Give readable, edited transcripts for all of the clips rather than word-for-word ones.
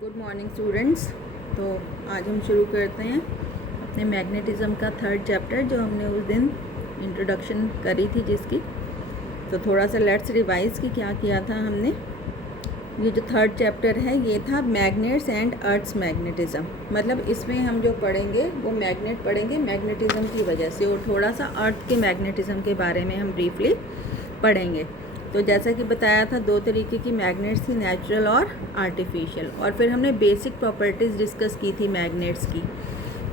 Good morning students. तो आज हम शुरू करते हैं अपने मैग्नेटिज़्म का थर्ड चैप्टर, जो हमने उस दिन इंट्रोडक्शन करी थी जिसकी। तो थोड़ा सा लेट्स रिवाइज़ कि क्या किया था हमने। ये जो थर्ड चैप्टर है ये था मैग्नेट्स एंड अर्थ्स मैग्नेटिज़्म। मतलब इसमें हम जो पढ़ेंगे वो मैग्नेट पढ़ेंगे मैग्नेटिज़्म की वजह से, और थोड़ा सा अर्थ के मैग्नेटिज़्म के बारे में हम ब्रीफली पढ़ेंगे। तो जैसा कि बताया था, दो तरीके की मैग्नेट्स थी, नेचुरल और आर्टिफिशियल। और फिर हमने बेसिक प्रॉपर्टीज़ डिस्कस की थी मैग्नेट्स की,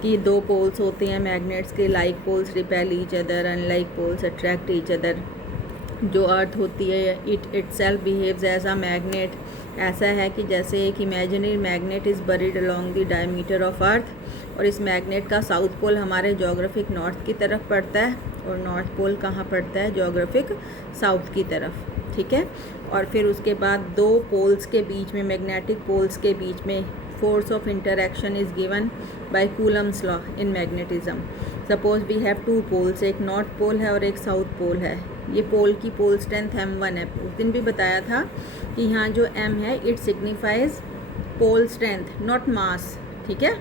कि दो पोल्स होते हैं मैग्नेट्स के, like poles repel each other, unlike poles attract each other. जो अर्थ होती है it itself behaves as a magnet. ऐसा है कि जैसे एक imaginary magnet is buried along the diameter of earth, और इस मैग्नेट का साउथ पोल हमारे जोग्राफिक नॉर्थ की तरफ पड़ता है, और नॉर्थ पोल कहाँ पड़ता है, जोग्राफिक साउथ की तरफ। ठीक है। और फिर उसके बाद दो पोल्स के बीच में, मैग्नेटिक पोल्स के बीच में force of interaction is given by Coulomb's law in magnetism. Suppose we have two poles, एक नॉर्थ पोल है और एक साउथ पोल है। ये पोल की पोल स्ट्रेंथ m1 है। उस दिन भी बताया था कि यहाँ जो m है it signifies pole strength not mass. ठीक है।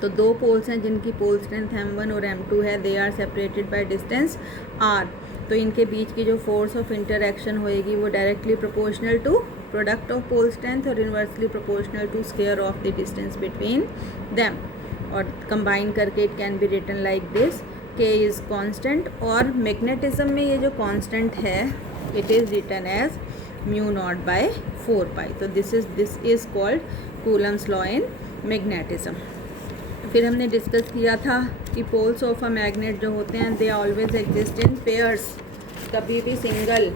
तो दो पोल्स हैं जिनकी पोल स्ट्रेंथ m1 और m2 है, they are separated by distance r। तो इनके बीच की जो फोर्स ऑफ इंटरैक्शन होएगी वो directly proportional to product of pole strength और inversely proportional to square of the distance between them. और कंबाइन करके it can be written like this, k is constant. और मैग्नेटिज्म में ये जो कांस्टेंट है it is written as mu not by 4 pi. तो this is called Coulomb's law in magnetism. फिर हमने डिस्कस किया था कि पोल्स ऑफ अ मैग्नेट जो होते हैं they always exist in pairs. कभी भी single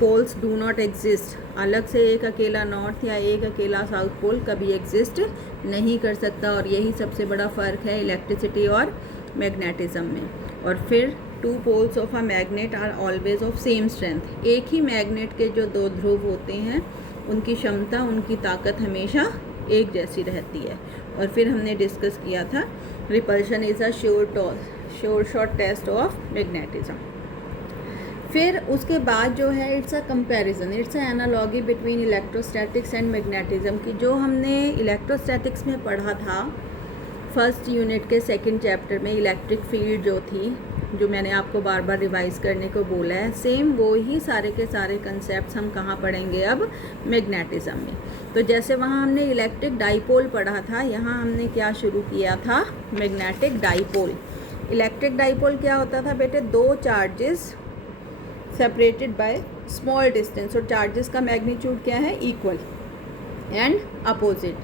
poles do not exist. अलग से एक अकेला नॉर्थ या एक अकेला साउथ पोल कभी एग्जिस्ट नहीं कर सकता। और यही सबसे बड़ा फ़र्क है इलेक्ट्रिसिटी और मैग्नेटिज्म में। और फिर two poles of a magnet are always of same strength. एक ही मैग्नेट के जो दो ध्रुव होते हैं उनकी क्षमता, उनकी ताकत हमेशा एक जैसी रहती है। और फिर हमने डिस्कस किया था repulsion is a sure shot test of magnetism. फिर उसके बाद जो है it's a comparison, it's a analogy between electrostatics and magnetism की, जो हमने इलेक्ट्रोस्टैटिक्स में पढ़ा था फर्स्ट यूनिट के सेकंड चैप्टर में। इलेक्ट्रिक फील्ड जो थी, जो मैंने आपको बार बार रिवाइज़ करने को बोला है, सेम वो ही सारे के सारे कंसेप्ट्स हम कहाँ पढ़ेंगे अब, मैग्नेटिज्म में। तो जैसे वहाँ हमने इलेक्ट्रिक डाइपोल पढ़ा था, यहाँ हमने क्या शुरू किया था, मैग्नेटिक डाइपोल। इलेक्ट्रिक डाइपोल क्या होता था बेटे, दो charges separated by small distance, और चार्जेस का मैग्नीट्यूड क्या है, इक्वल एंड अपोजिट।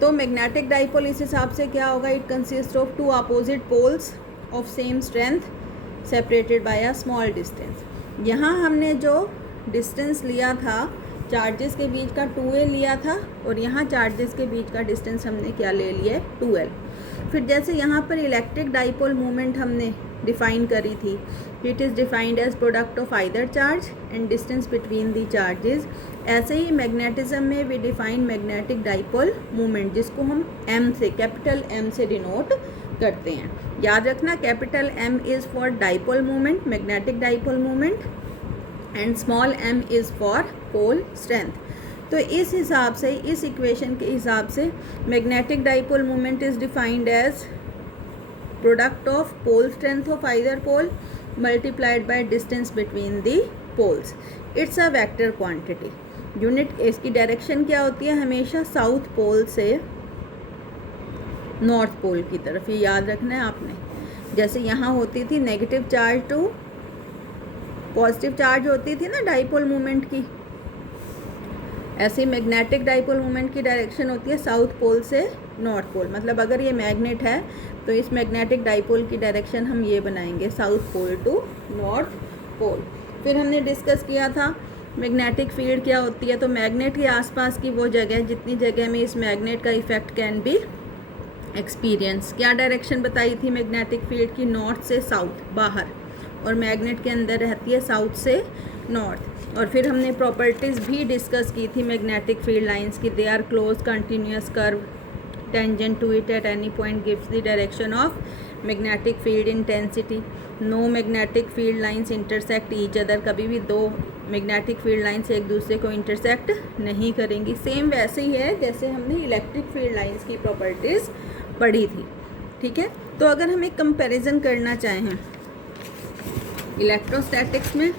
तो मैग्नेटिक डाइपोल इस हिसाब से क्या होगा, it consist of two opposite poles of same strength separated by a small distance. यहाँ हमने जो डिस्टेंस लिया था चार्जेस के बीच का 2a लिया था, और यहाँ चार्जेस के बीच का डिस्टेंस हमने क्या ले लिया है, 2l। फिर जैसे यहाँ पर इलेक्ट्रिक डाइपोल मोमेंट हमने डिफाइन करी थी, it is defined as product of either charge and distance between the charges. ऐसे ही मैग्नेटिज्म में we define magnetic dipole moment, जिसको हम m से, कैपिटल M से डिनोट करते हैं। याद रखना, capital M is for dipole moment, magnetic dipole moment, and small m is for pole strength. तो इस हिसाब से, इस इक्वेशन के हिसाब से magnetic dipole moment is defined as product of pole strength of either pole multiplied by distance between the poles. It's a vector quantity. Unit, इसकी direction क्या होती है, हमेशा साउथ पोल से नॉर्थ पोल की तरफ। ये याद रखना है आपने। जैसे यहाँ होती थी negative charge to positive charge होती थी ना डाइपोल मोमेंट की, ऐसे मैग्नेटिक डाइपोल मोमेंट की डायरेक्शन होती है साउथ पोल से नॉर्थ पोल। मतलब अगर ये मैग्नेट है तो इस मैग्नेटिक डाइपोल की डायरेक्शन हम ये बनाएंगे, south pole to north pole. फिर हमने डिस्कस किया था मैग्नेटिक फील्ड क्या होती है। तो मैग्नेट के आसपास की वो जगह, जितनी जगह में इस मैग्नेट का इफेक्ट कैन बी एक्सपीरियंस। क्या डायरेक्शन बताई थी मैग्नेटिक फील्ड की, नॉर्थ से साउथ बाहर, और मैग्नेट के अंदर रहती है साउथ से नॉर्थ। और फिर हमने प्रॉपर्टीज़ भी डिस्कस की थी मैग्नेटिक फील्ड लाइंस की, they are close continuous curve tangent to it at any point gives the direction of magnetic field intensity. No magnetic field lines intersect each other. कभी भी दो मैग्नेटिक फील्ड लाइन से एक दूसरे को intersect नहीं करेंगी। सेम वैसे ही है जैसे हमने इलेक्ट्रिक फील्ड लाइंस की प्रॉपर्टीज़ पढ़ी थी, ठीक है। तो अगर हम एक कंपैरिजन करना चाहें इलेक्ट्रोस्टैटिक्स में,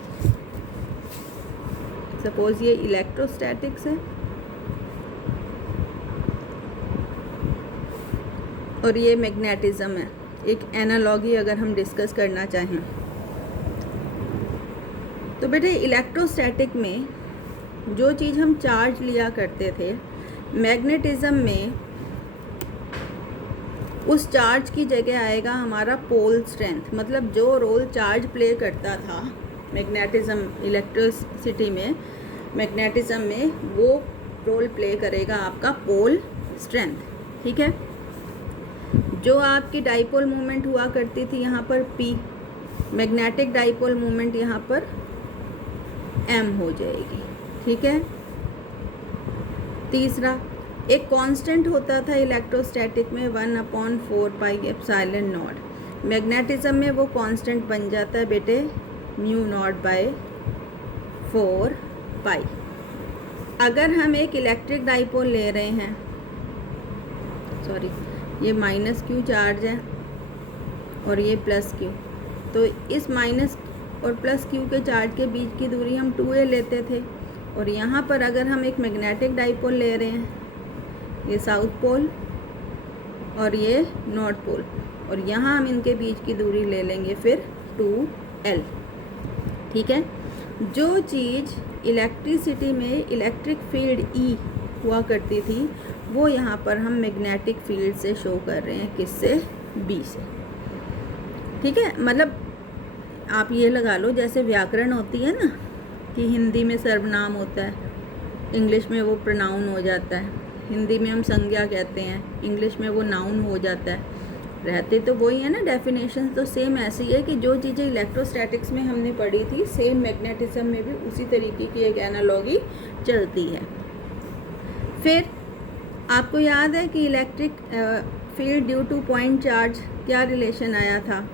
सपोज ये इलेक्ट्रोस्टैटिक्स है और ये मैग्नेटिज्म है, एक एनालॉजी अगर हम डिस्कस करना चाहें तो बेटे इलेक्ट्रोस्टैटिक में जो चीज़ हम चार्ज लिया करते थे, मैग्नेटिज्म में उस चार्ज की जगह आएगा हमारा पोल स्ट्रेंथ। मतलब जो रोल चार्ज प्ले करता था मैग्नेटिज्म इलेक्ट्रिसिटी में, मैग्नेटिज्म में वो रोल प्ले करेगा आपका पोल स्ट्रेंथ, ठीक है। जो आपकी डाइपोल मोमेंट हुआ करती थी यहाँ पर P, मैग्नेटिक डाइपोल मोमेंट यहाँ पर M हो जाएगी, ठीक है। तीसरा, एक कांस्टेंट होता था इलेक्ट्रोस्टैटिक में 1/4 पाई एप्सिलॉन नॉट। मैग्नेटिज्म में वो कांस्टेंट बन जाता है बेटे μ0/4 पाई। अगर हम एक इलेक्ट्रिक डाइपोल ले रहे हैं, सॉरी ये -q चार्ज है और ये +q, तो इस माइनस और +q के चार्ज के बीच की दूरी हम 2a लेते थे। और यहाँ पर अगर हम एक मैग्नेटिक डाइपोल ले रहे हैं, ये साउथ पोल और ये नॉर्थ पोल, और यहाँ हम इनके बीच की दूरी ले लेंगे फिर 2l, ठीक है। जो चीज़ इलेक्ट्रिसिटी में इलेक्ट्रिक फील्ड E हुआ करती थी वो यहाँ पर हम मैग्नेटिक फील्ड से शो कर रहे हैं, किससे? B से, ठीक है। मतलब आप ये लगा लो जैसे व्याकरण होती है ना कि हिंदी में सर्वनाम होता है, इंग्लिश में वो प्रोनाउन हो जाता है। हिंदी में हम संज्ञा कहते हैं, इंग्लिश में वो नाउन हो जाता है। रहते तो वही है ना डेफिनेशन। तो सेम ऐसी है कि जो चीज़ें इलेक्ट्रोस्टैटिक्स में हमने पढ़ी थी, सेम मैग्नेटिज्म में भी उसी तरीके की एक एनालॉजी चलती है। फिर आपको याद है कि electric field due two point charge क्या रिलेशन आया था?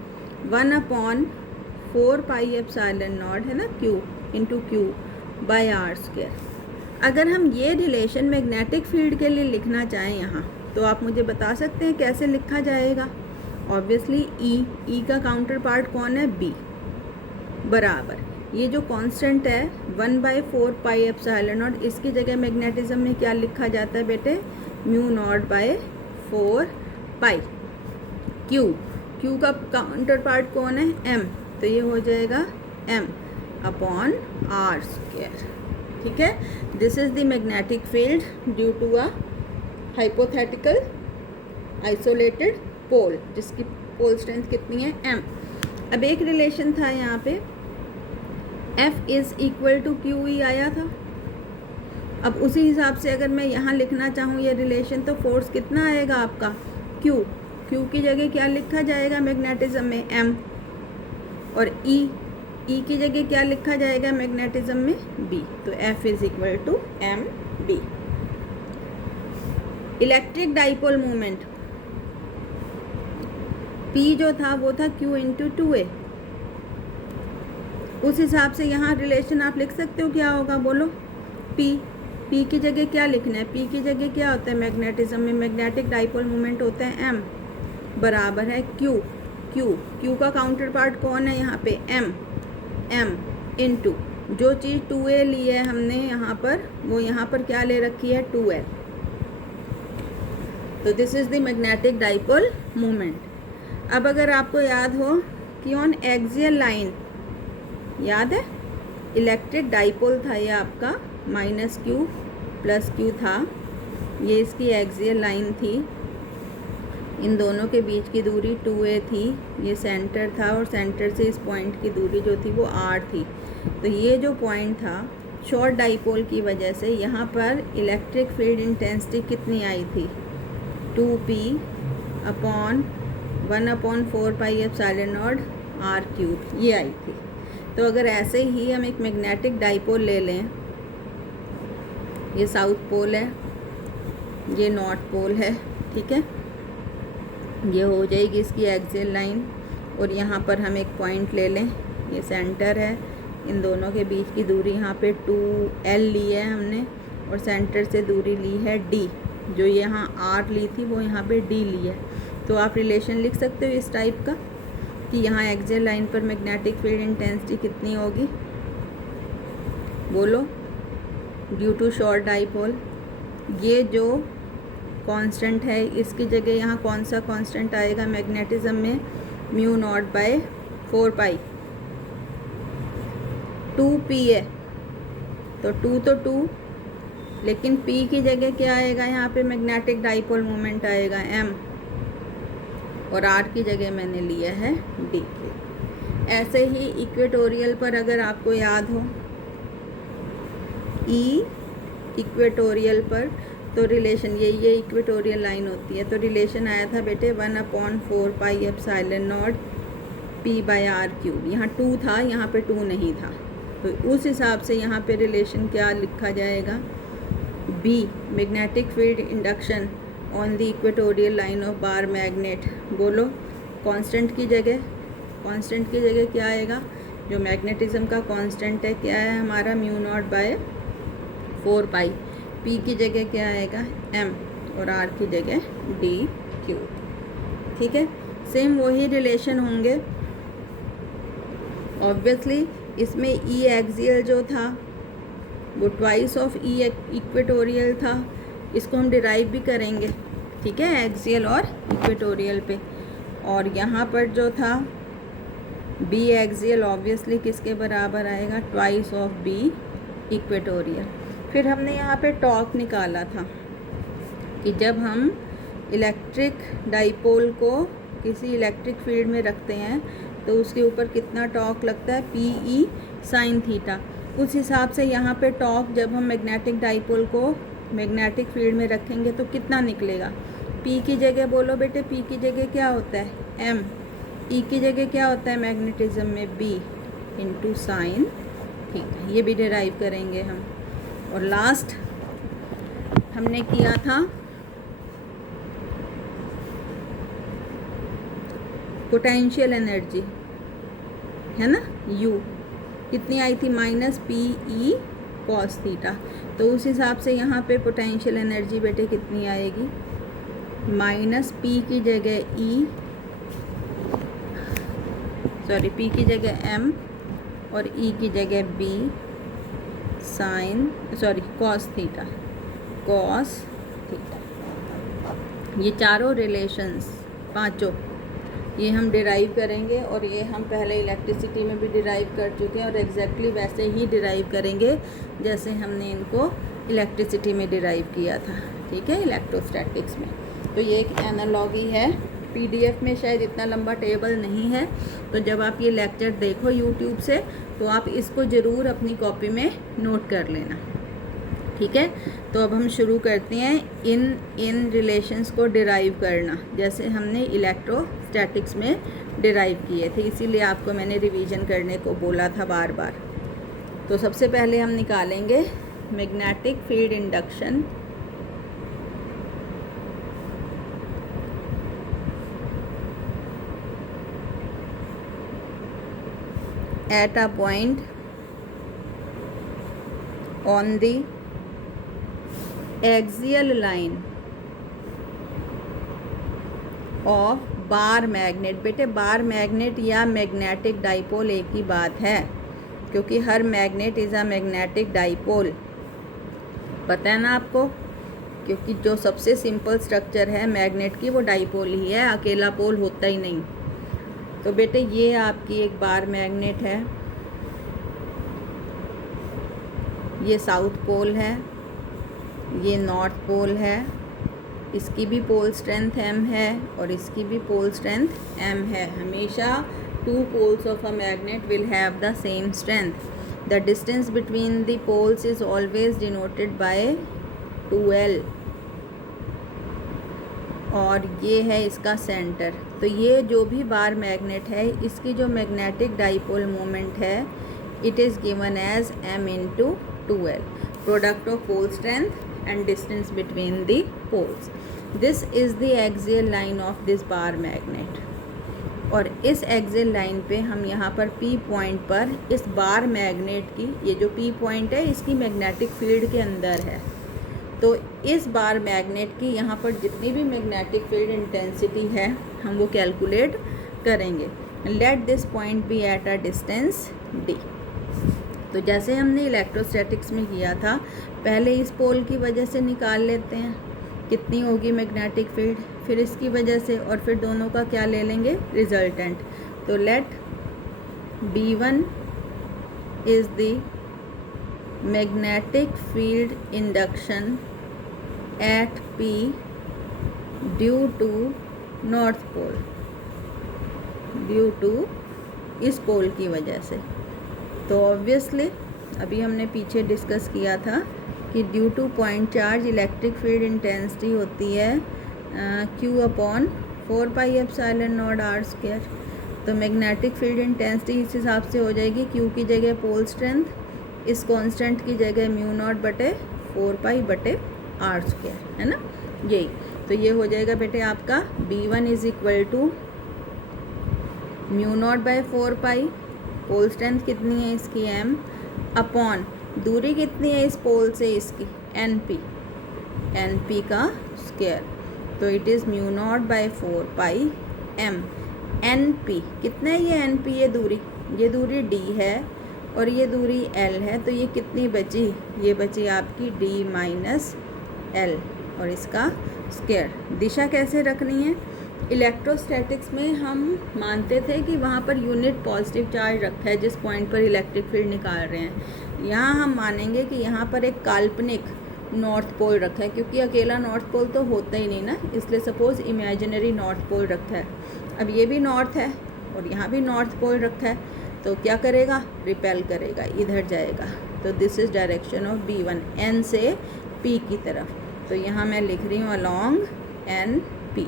1/4 पाई एप्सिलॉन नॉट है ना, Q into Q bye R²। अगर हम ये रिलेशन मैग्नेटिक फील्ड के लिए लिखना चाहें यहाँ, तो आप मुझे बता सकते हैं कैसे लिखा जाएगा? ऑब्वियसली E का काउंटर पार्ट कौन है? B बराबर ये जो कांस्टेंट है 1/4 पाई एप्सिलॉन नॉट, इसकी जगह मैग्नेटिज्म में क्या लिखा जाता है बेटे? μ0/4 पाई। Q का काउंटर पार्ट कौन है? M, तो ये हो जाएगा M/R², ठीक है। This is the magnetic field due to a hypothetical isolated pole, जिसकी पोल स्ट्रेंथ कितनी है? M। अब एक रिलेशन था यहाँ पे F is equal to QE आया था। अब उसी हिसाब से अगर मैं यहाँ लिखना चाहूँ ये रिलेशन, तो फोर्स कितना आएगा आपका? Q की जगह क्या लिखा जाएगा मैग्नेटिज्म में? M। और E की जगह क्या लिखा जाएगा मैग्नेटिज्म में? B। तो F is equal to MB। Electric dipole moment P जो था वो था Q इंटू 2A। उस हिसाब से यहाँ रिलेशन आप लिख सकते हो, क्या होगा बोलो? P की जगह क्या लिखना है? P की जगह क्या होता है मैग्नेटिज्म में? मैग्नेटिक डाइपोल मोमेंट होता है M बराबर है Q का काउंटर पार्ट कौन है यहाँ पे? M इंटू जो चीज़ 2A ली है हमने यहाँ पर, वो यहाँ पर क्या ले रखी है? 2L। तो this is the magnetic dipole moment. अब अगर आपको याद हो कि ऑन एक्सियल लाइन, याद है इलेक्ट्रिक डाइपोल था ये आपका, -Q +Q था, ये इसकी एक्सियल लाइन थी, इन दोनों के बीच की दूरी 2A थी, ये सेंटर था और सेंटर से इस पॉइंट की दूरी जो थी वो R थी। तो ये जो पॉइंट था शॉर्ट डाइपोल की वजह से यहाँ पर इलेक्ट्रिक फील्ड इंटेंसिटी कितनी आई थी? 2P/1/4 pi epsilon not R³ ये आई थी। तो अगर ऐसे ही हम एक मैग्नेटिक डाइपोल ले लें, ये साउथ पोल है, ये नॉर्थ पोल है, ठीक है, ये हो जाएगी इसकी एक्सियल लाइन। और यहाँ पर हम एक पॉइंट ले लें, ये सेंटर है, इन दोनों के बीच की दूरी यहाँ पे 2L ली है हमने, और सेंटर से दूरी ली है D। जो यहाँ R ली थी वो यहाँ पे D ली है। तो आप रिलेशन लिख सकते हो इस टाइप का कि यहाँ एक्सियल लाइन पर मैग्नेटिक फील्ड इंटेंसिटी कितनी होगी, बोलो, ड्यू टू शॉर्ट डाइपोल। ये जो कांस्टेंट है इसकी जगह यहाँ कौन सा कांस्टेंट आएगा मैग्नेटिज्म में, mu not by 4 pi. 2p है तो 2 तो 2, लेकिन p की जगह क्या आएगा यहाँ पे, मैग्नेटिक डाइपोल मोमेंट आएगा m, और r की जगह मैंने लिया है dk। ऐसे ही इक्वेटोरियल पर अगर आपको याद हो, E इक्वेटोरियल पर तो रिलेशन ये इक्वेटोरियल लाइन होती है, तो रिलेशन आया था बेटे 1/4 पाई एप्सिलॉन नॉट p/r³। यहाँ 2 था, यहाँ पे 2 नहीं था, तो उस हिसाब से यहाँ पे रिलेशन क्या लिखा जाएगा, B magnetic field induction on the equatorial line of bar magnet. बोलो, कांस्टेंट की जगह क्या आएगा, जो मैग्नेटिज्म का कांस्टेंट है क्या है हमारा, mu not by 4 pi. P की जगह क्या आएगा, M, और R की जगह dq। ठीक है, सेम वही रिलेशन होंगे। ऑब्वियसली इसमें E एक्सियल जो था वो ट्वाइस ऑफ E इक्वेटोरियल था, इसको हम डिराइव भी करेंगे, ठीक है, एक्सियल और इक्वेटोरियल पे। और यहाँ पर जो था B एक्सियल ऑब्वियसली किसके बराबर आएगा, ट्वाइस ऑफ B इक्वेटोरियल। फिर हमने यहाँ पे टॉर्क निकाला था कि जब हम इलेक्ट्रिक डाइपोल को किसी इलेक्ट्रिक फील्ड में रखते हैं तो उसके ऊपर कितना टॉर्क लगता है, PE sin थीटा। उस हिसाब से यहाँ पे टॉर्क जब हम मैग्नेटिक डाइपोल को मैग्नेटिक फील्ड में रखेंगे तो कितना निकलेगा, P की जगह बोलो बेटे, P की जगह क्या होता है M, E की जगह क्या होता है मैग्नेटिज्म में B इंटू साइन थीटा। ये भी डिराइव करेंगे हम। और लास्ट हमने किया था पोटेंशियल एनर्जी, है ना, U कितनी आई थी, -PE cos थीटा। तो उस हिसाब से यहाँ पे पोटेंशियल एनर्जी बेटे कितनी आएगी, -P की जगह P की जगह M और E की जगह B cos थीटा। ये चारों रिलेशंस पांचों ये हम डिराइव करेंगे, और ये हम पहले इलेक्ट्रिसिटी में भी डिराइव कर चुके हैं और एग्जैक्टली वैसे ही डिराइव करेंगे जैसे हमने इनको इलेक्ट्रिसिटी में डिराइव किया था, ठीक है, इलेक्ट्रोस्टैटिक्स में। तो ये एक एनालॉगी है। PDF में शायद इतना लंबा टेबल नहीं है, तो जब आप ये लेक्चर देखो YouTube से तो आप इसको ज़रूर अपनी कॉपी में नोट कर लेना, ठीक है। तो अब हम शुरू करते हैं इन रिलेशंस को डिराइव करना, जैसे हमने इलेक्ट्रोस्टैटिक्स में डिराइव किए थे, इसीलिए आपको मैंने रिवीजन करने को बोला था बार बार। तो सबसे पहले हम निकालेंगे magnetic field induction at a point on the axial line of bar magnet. बेटे बार मैग्नेट या मैग्नेटिक डाइपोल एक ही बात है, क्योंकि हर magnet is a magnetic dipole, पता है ना आपको, क्योंकि जो सबसे सिंपल स्ट्रक्चर है मैग्नेट की वो डाइपोल ही है, अकेला पोल होता ही नहीं। तो बेटे ये आपकी एक बार मैग्नेट है, ये साउथ पोल है, ये नॉर्थ पोल है, इसकी भी पोल स्ट्रेंथ M है और इसकी भी पोल स्ट्रेंथ M है। हमेशा two poles of a magnet will have the same strength. The distance between the poles is always denoted by 2L, और ये है इसका सेंटर। तो ये जो भी बार मैग्नेट है इसकी जो मैग्नेटिक डाइपोल मोमेंट है it is given as M into 2L, product of pole strength and distance between the poles. This is the axial line of this bar magnet. और इस एक्सिल लाइन पे हम यहाँ पर P पॉइंट पर इस bar magnet की, ये जो P पॉइंट है इसकी मैग्नेटिक फील्ड के अंदर है, तो इस बार मैग्नेट की यहाँ पर जितनी भी मैग्नेटिक फील्ड इंटेंसिटी है हम वो कैलकुलेट करेंगे। Let this point be at a distance d। तो जैसे हमने इलेक्ट्रोस्टैटिक्स में किया था, पहले इस पोल की वजह से निकाल लेते हैं कितनी होगी मैग्नेटिक फील्ड, फिर इसकी वजह से, और फिर दोनों का क्या ले लेंगे, रिजल्टेंट। तो let B1 is the magnetic field induction at P due to north pole, due to इस पोल की वजह से। तो ऑब्वियसली अभी हमने पीछे डिस्कस किया था कि due two point charge electric field intensity होती है Q अपॉन 4πε0 r²। तो मैग्नेटिक फील्ड इंटेंसिटी इस हिसाब से हो जाएगी, Q की जगह पोल स्ट्रेंथ, इस कांस्टेंट की जगह μ0/4π/r², है ना, यही। तो ये हो जाएगा बेटे आपका B1 is equal to μ0/4π, pole strength कितनी है इसकी m, अपॉन दूरी कितनी है इस पोल से इसकी np का स्क्वायर। तो इट इज़ μ0/4π m। np कितना है ये np, ये दूरी d है और ये दूरी l है, तो ये कितनी बची, ये बची आपकी d - l और इसका स्क्वायर। दिशा कैसे रखनी है, इलेक्ट्रोस्टैटिक्स में हम मानते थे कि वहाँ पर यूनिट पॉजिटिव चार्ज रखा है जिस पॉइंट पर इलेक्ट्रिक फील्ड निकाल रहे हैं। यहाँ हम मानेंगे कि यहाँ पर एक काल्पनिक नॉर्थ पोल रखा है, क्योंकि अकेला नॉर्थ पोल तो होता ही नहीं ना, इसलिए सपोज़ इमेजिनरी नॉर्थ पोल रखा है। अब ये भी नॉर्थ है और यहाँ भी नॉर्थ पोल रखा है, तो क्या करेगा, रिपेल करेगा, इधर जाएगा। तो this is direction of B1, N से P की तरफ। तो यहाँ मैं लिख रही हूँ अलॉन्ग NP।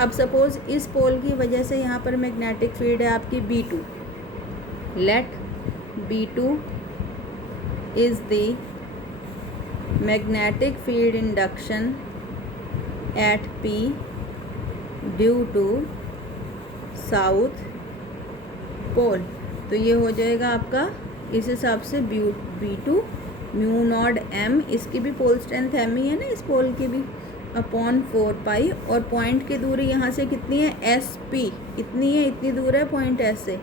अब सपोज़ इस पोल की वजह से यहाँ पर मैग्नेटिक फील्ड है आपकी B2। Let B2 is the magnetic field induction at P due to south pole. तो ये हो जाएगा आपका इस हिसाब से B2 μ0m, इसकी भी पोल स्ट्रेंथ m ही है ना, इस पोल की भी, अपॉन 4π, और पॉइंट की दूरी यहाँ से कितनी है, SP कितनी है, इतनी दूर है पॉइंट S से,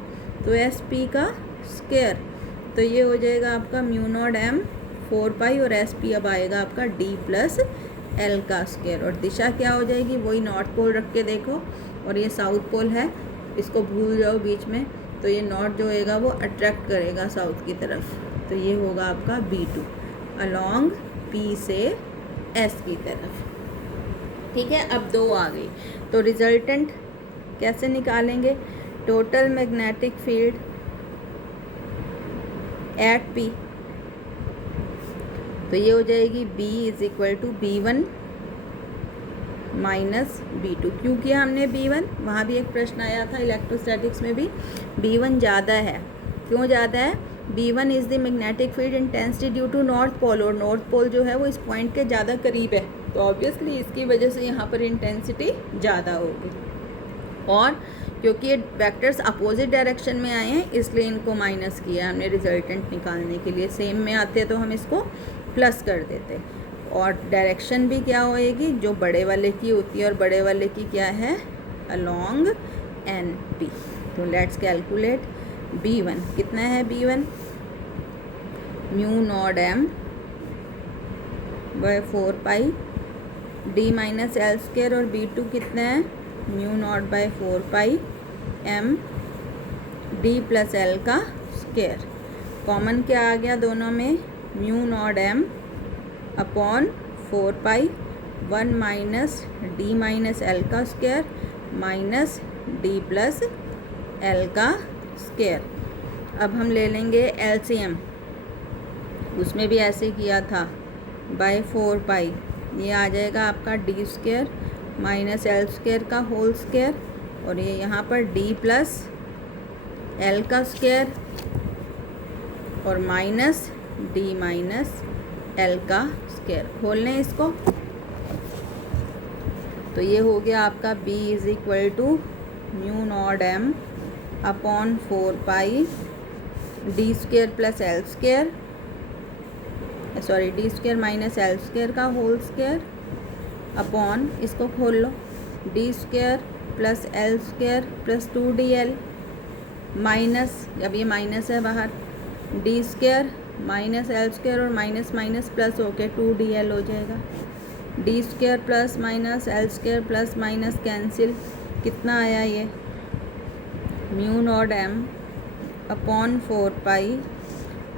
तो SP का स्क्वायर। तो ये हो जाएगा आपका μ0m 4π और SP अब आएगा आपका d + l का स्क्वायर। और दिशा क्या हो जाएगी, वही नॉर्थ पोल रख के देखो, और ये साउथ पोल है, इसको भूल जाओ बीच में, तो ये नॉर्थ जो होएगा वो अट्रैक्ट करेगा साउथ की तरफ। तो ये होगा आपका B2 अलॉन्ग P से S की तरफ। ठीक है, अब 2 आ गई, तो रिजल्टेंट कैसे निकालेंगे, total magnetic field at P। तो ये हो जाएगी B = B1 - B2। क्यों किया हमने B1, वहाँ भी एक प्रश्न आया था इलेक्ट्रोस्टैटिक्स में भी, B1 ज़्यादा है, क्यों ज़्यादा है, B1 is the magnetic field intensity due to north pole, और नॉर्थ पोल जो है वो इस पॉइंट के ज़्यादा करीब है, तो ऑब्वियसली इसकी वजह से यहाँ पर इंटेंसिटी ज़्यादा होगी। और क्योंकि ये वेक्टर्स अपोजिट डायरेक्शन में आए हैं इसलिए इनको माइनस किया हमने रिजल्टेंट निकालने के लिए। सेम में आते तो हम इसको प्लस कर देते। और डायरेक्शन भी क्या होएगी, जो बड़े वाले की होती है, और बड़े वाले की क्या है, अलॉन्ग NP। तो लेट्स कैलकुलेट B1 कितना है, B1 μ0m/4π d - l², और B2 कितना है, μ0/4π m d + l का स्क्वायर। कॉमन क्या आ गया दोनों में, μ0m अपॉन 4π 1 - d - l का स्क्वायर माइनस d + l का स्क्वायर। अब हम ले लेंगे LCM, उसमें भी ऐसे किया था, बाय 4π, ये आ जाएगा आपका d² - l² का होल स्क्वायर, और ये यहाँ पर d + l का स्क्वायर और माइनस d - l का स्क्वायर। खोल लें इसको, तो ये हो गया आपका B = mu not m upon 4 pi d square plus l square, sorry d square minus l square का होल स्क्वेयर अपॉन, इसको खोल लो, d square plus l square plus 2dl minus, अब ये माइनस है बाहर, d square minus l square और minus minus plus होके 2dl हो जाएगा, d square plus minus l square plus minus cancel, कितना आया ये, mu not m upon 4 pi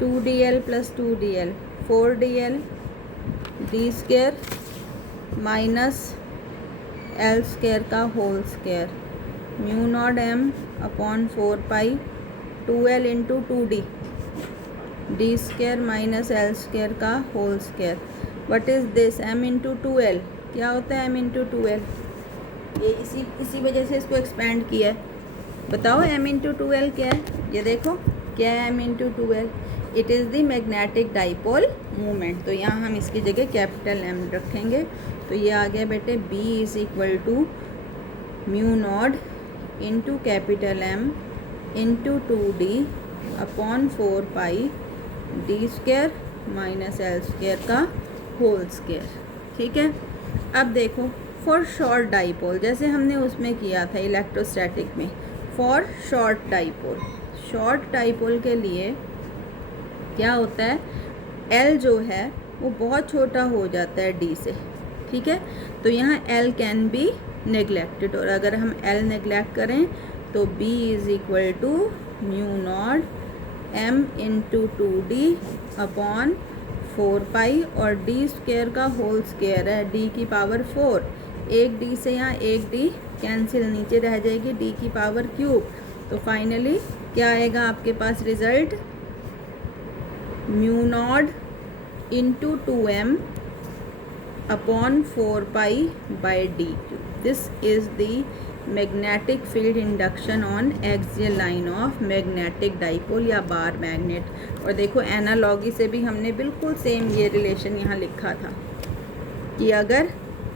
2dl plus 2dl 4dl d square minus l square का whole square, mu not m upon 4 pi 2l into 2d d square minus l square का whole square, what is this, m into 2l, क्या होता है m into 2l, ये इसी वजह से इसको एक्सपेंड किया है। बताओ m इंटू 2l क्या है, ये देखो क्या है m into 2l, it is the magnetic dipole moment. तो यहाँ हम इसकी जगह कैपिटल M रखेंगे, तो ये आ गया बेटे B is equal to mu not into capital M into 2d upon 4 pi d square minus l square का होल स्क्वेयर। ठीक है, अब देखो फॉर शॉर्ट डाइपोल, जैसे हमने उसमें किया था इलेक्ट्रोस्टैटिक में, for short dipole, short dipole के लिए क्या होता है, L जो है वो बहुत छोटा हो जाता है D से। ठीक है, तो यहाँ L कैन बी नेग्लेक्टेड, और अगर हम L नेग्लेक्ट करें तो B is equal to mu not m into 2d upon 4 pi, और d स्क्वेयर का होल स्क्वेयर है d की पावर 4, एक d से यहाँ एक d कैंसिल, नीचे रह जाएगी d की पावर क्यूब। तो फाइनली क्या आएगा आपके पास result, mu not into 2m upon 4 pi by d cube. This is the magnetic field induction on axial line of magnetic dipole या बार मैग्नेट। और देखो एनालॉगी से भी हमने बिल्कुल सेम ये रिलेशन यहाँ लिखा था कि अगर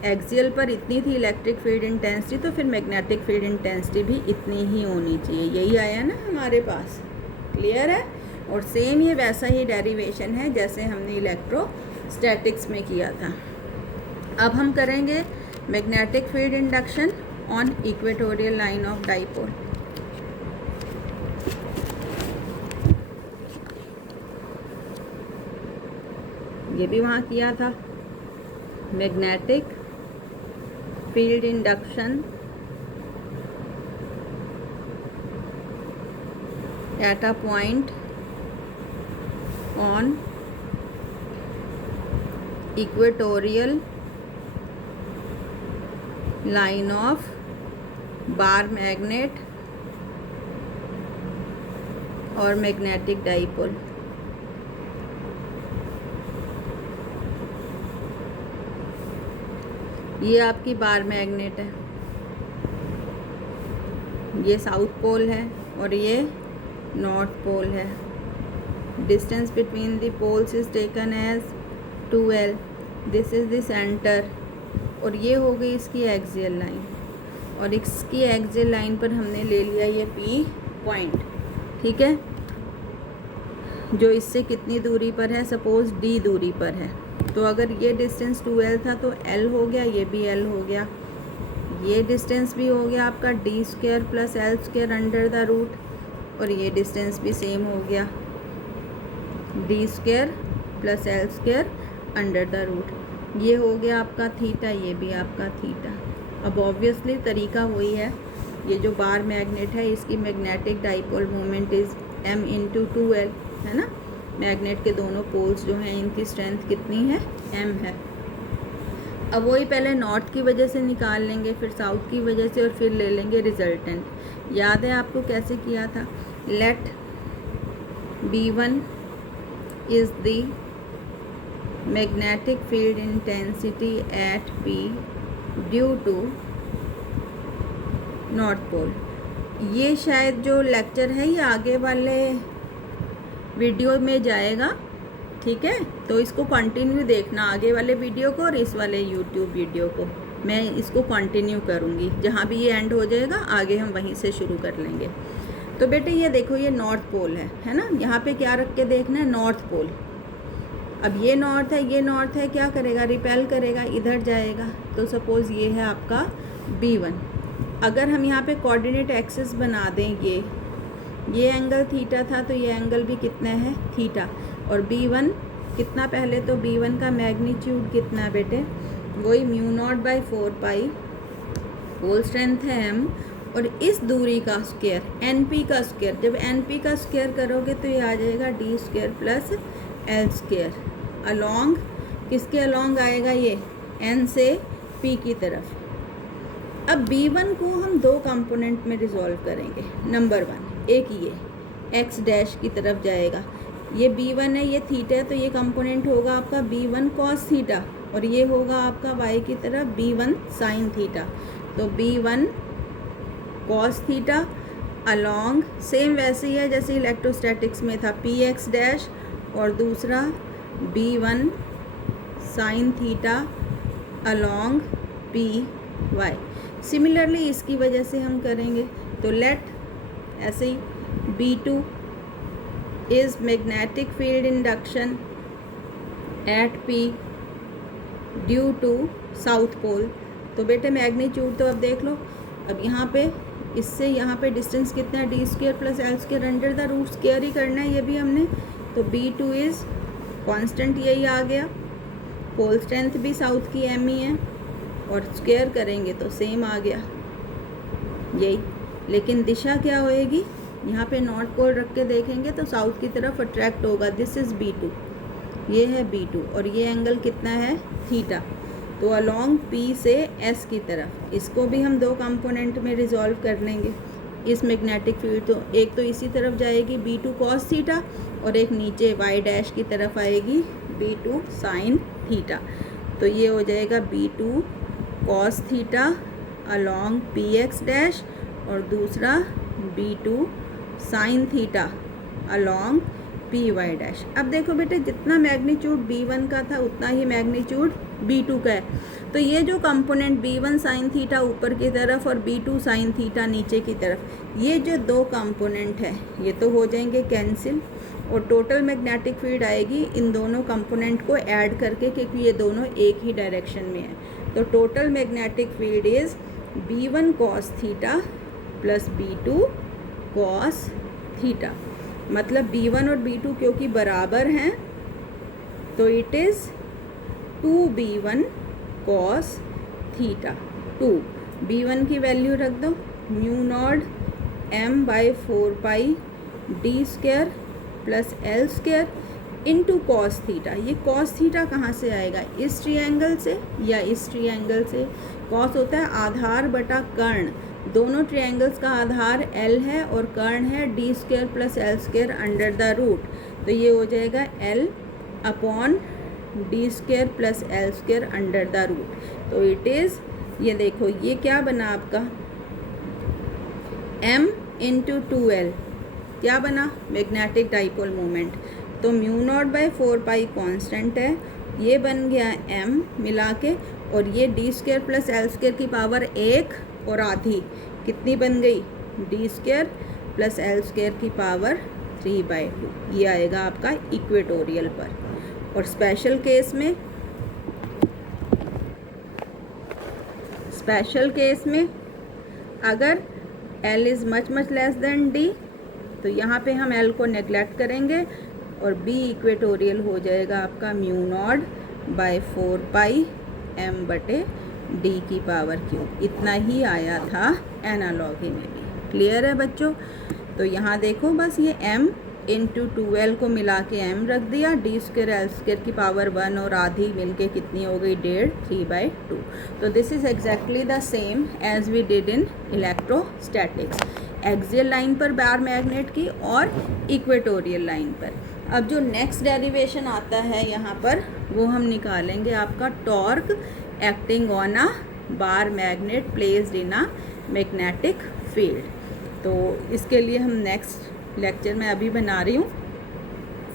एक्सियल पर इतनी थी इलेक्ट्रिक फील्ड इंटेंसिटी तो फिर मैग्नेटिक फील्ड इंटेंसिटी भी इतनी ही होनी चाहिए। यही आया ना हमारे पास, क्लियर है। और सेम ये वैसा ही डेरिवेशन है जैसे हमने इलेक्ट्रोस्टैटिक्स में किया था। अब हम करेंगे magnetic field induction on equatorial line of dipole. ये भी वहाँ किया था, magnetic field induction at a point on equatorial line of bar magnet और मैग्नेटिक डाइपोल। ये आपकी बार मैग्नेट है, ये साउथ पोल है और ये नॉर्थ पोल है। Distance between the poles is taken as 2l। This is the centre और ये हो गई इसकी एक्सियल लाइन, और इसकी एक्सियल लाइन पर हमने ले लिया ये P पॉइंट। ठीक है, जो इससे कितनी दूरी पर है, सपोज D दूरी पर है, तो अगर ये डिस्टेंस 2l था तो l हो गया, ये भी l हो गया, ये डिस्टेंस भी हो गया आपका d square plus l square under the root, और ये डिस्टेंस भी सेम हो गया d square plus l square under the root. ये हो गया आपका थीटा, ये भी आपका थीटा। अब ऑब्वियसली तरीका वही है, ये जो बार मैग्नेट है इसकी magnetic dipole moment is m into 2l, है ना। मैग्नेट के दोनों पोल्स जो हैं इनकी स्ट्रेंथ कितनी है, m है। अब वही पहले नॉर्थ की वजह से निकाल लेंगे, फिर साउथ की वजह से, और फिर ले लेंगे रिजल्टेंट। याद है आपको कैसे किया था, let B1 is the magnetic field intensity at P due to north pole. ये शायद जो लेक्चर है ये आगे वाले वीडियो में जाएगा, ठीक है। तो इसको कंटिन्यू देखना, आगे वाले वीडियो को और इस वाले यूट्यूब वीडियो को, मैं इसको कंटिन्यू करूँगी, जहाँ भी ये एंड हो जाएगा आगे हम वहीं से शुरू कर लेंगे। तो बेटे ये देखो, ये नॉर्थ पोल है ना, यहाँ पे क्या रख के देखना है, नॉर्थ पोल। अब ये नॉर्थ है, ये नॉर्थ है, क्या करेगा, रिपेल करेगा, इधर जाएगा। तो सपोज़ ये है आपका B1। अगर हम यहाँ पे कोऑर्डिनेट एक्सिस बना दें, ये एंगल थीटा था, तो ये एंगल भी कितना है, थीटा। और B1 कितना, पहले तो B1 का मैग्नीट्यूड कितना है बेटे, वही μ0/4π, होल स्ट्रेंथ है m, और इस दूरी का स्क्वायर NP का स्क्वायर। जब NP का स्क्वायर करोगे तो ये आ जाएगा d² प्लस L²। अलॉन्ग किसके अलॉन्ग आएगा, ये N से P की तरफ। अब B1 को हम दो कंपोनेंट में रिजॉल्व करेंगे। नंबर 1, एक ये x डैश की तरफ जाएगा, ये B1 है, ये थीटा है, तो ये कंपोनेंट होगा आपका B1 cos थीटा, और ये होगा आपका y की तरफ B1 sin थीटा। तो B1 cos theta along, same वैसे ही है जैसे इलेक्ट्रोस्टैटिक्स में था, px डैश, और दूसरा B1 sin theta along py। Similarly इसकी वजह से हम करेंगे, तो लेट ऐसे ही B2 is magnetic field induction at P due to south pole. तो बेटे मैग्नीट्यूड तो अब देख लो, अब यहाँ पे इससे यहाँ पे डिस्टेंस कितना है, d² plus L² under the root square ही करना है ये भी हमने। तो B2 इज़ कांस्टेंट, यही आ गया, पोल स्ट्रेंथ भी साउथ की m ही है, और स्क्वायर करेंगे तो सेम आ गया यही। लेकिन दिशा क्या होएगी, यहाँ पे नॉर्थ पोल रख के देखेंगे तो साउथ की तरफ अट्रैक्ट होगा। दिस इज़ B2, ये है B2, और ये एंगल कितना है, थीटा। तो अलॉन्ग P से S की तरफ, इसको भी हम दो कंपोनेंट में रिजॉल्व कर लेंगे इस मैग्नेटिक फील्ड। तो एक तो इसी तरफ जाएगी B2 cos थीटा, और एक नीचे y डैश की तरफ आएगी B2 sin थीटा। तो ये हो जाएगा B2 cos theta along PX dash, और दूसरा B2 sin theta along PY dash. अब देखो बेटे, जितना मैग्नीट्यूड B1 का था उतना ही मैग्नीट्यूड B2 का है। तो ये जो कंपोनेंट B1 sin थीटा ऊपर की तरफ और B2 sin थीटा नीचे की तरफ, ये जो दो कंपोनेंट है ये तो हो जाएंगे कैंसिल, और टोटल मैग्नेटिक फील्ड आएगी इन दोनों कंपोनेंट को ऐड करके, क्योंकि ये दोनों एक ही डायरेक्शन में है। तो total magnetic field is B1 cos theta plus B2 cos theta. मतलब B1 और B2 क्योंकि बराबर हैं, तो it is 2B1 cos theta. 2 B1 की वैल्यू रख दो, μ0 m/4π d² plus L² into cos theta. ये कॉस थीटा कहाँ से आएगा, इस ट्रायंगल से या इस ट्रायंगल से। कॉस होता है आधार बटा कर्ण, दोनों ट्रायंगल्स का आधार L है और कर्ण है d² plus L² under the root. तो ये हो जाएगा L upon d² plus L² under the root. तो इट इज़, ये देखो ये क्या बना आपका, m इंटू 2L क्या बना, मैग्नेटिक डाइपोल मोमेंट। तो μ0/4π कांस्टेंट है, ये बन गया m मिला के, और ये d² प्लस L² की पावर 1 और आधी कितनी बन गई, d² प्लस L² की पावर 3/2। ये आएगा आपका इक्वेटोरियल पर। और स्पेशल केस में अगर L is much less than D, तो यहाँ पे हम L को नेग्लेक्ट करेंगे और B इक्वेटोरियल हो जाएगा आपका μ0/4π m/d की पावर क्यूब। इतना ही आया था एनालॉगी में भी। क्लियर है बच्चों। तो यहाँ देखो बस ये m इंटू 2L को मिला के m रख दिया, d² L² की पावर 1 और आधी मिलके कितनी हो गई, 1.5 3/2। तो this is exactly the same as we did in electrostatics, axial line पर बार मैग्नेट की और इक्वेटोरियल लाइन पर। अब जो नेक्स्ट डेरिवेशन आता है यहाँ पर, वो हम निकालेंगे आपका torque acting on a bar magnet placed in a magnetic field. तो इसके लिए हम नेक्स्ट लेक्चर में अभी बना रही हूँ,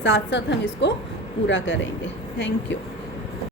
साथ साथ हम इसको पूरा करेंगे। Thank you.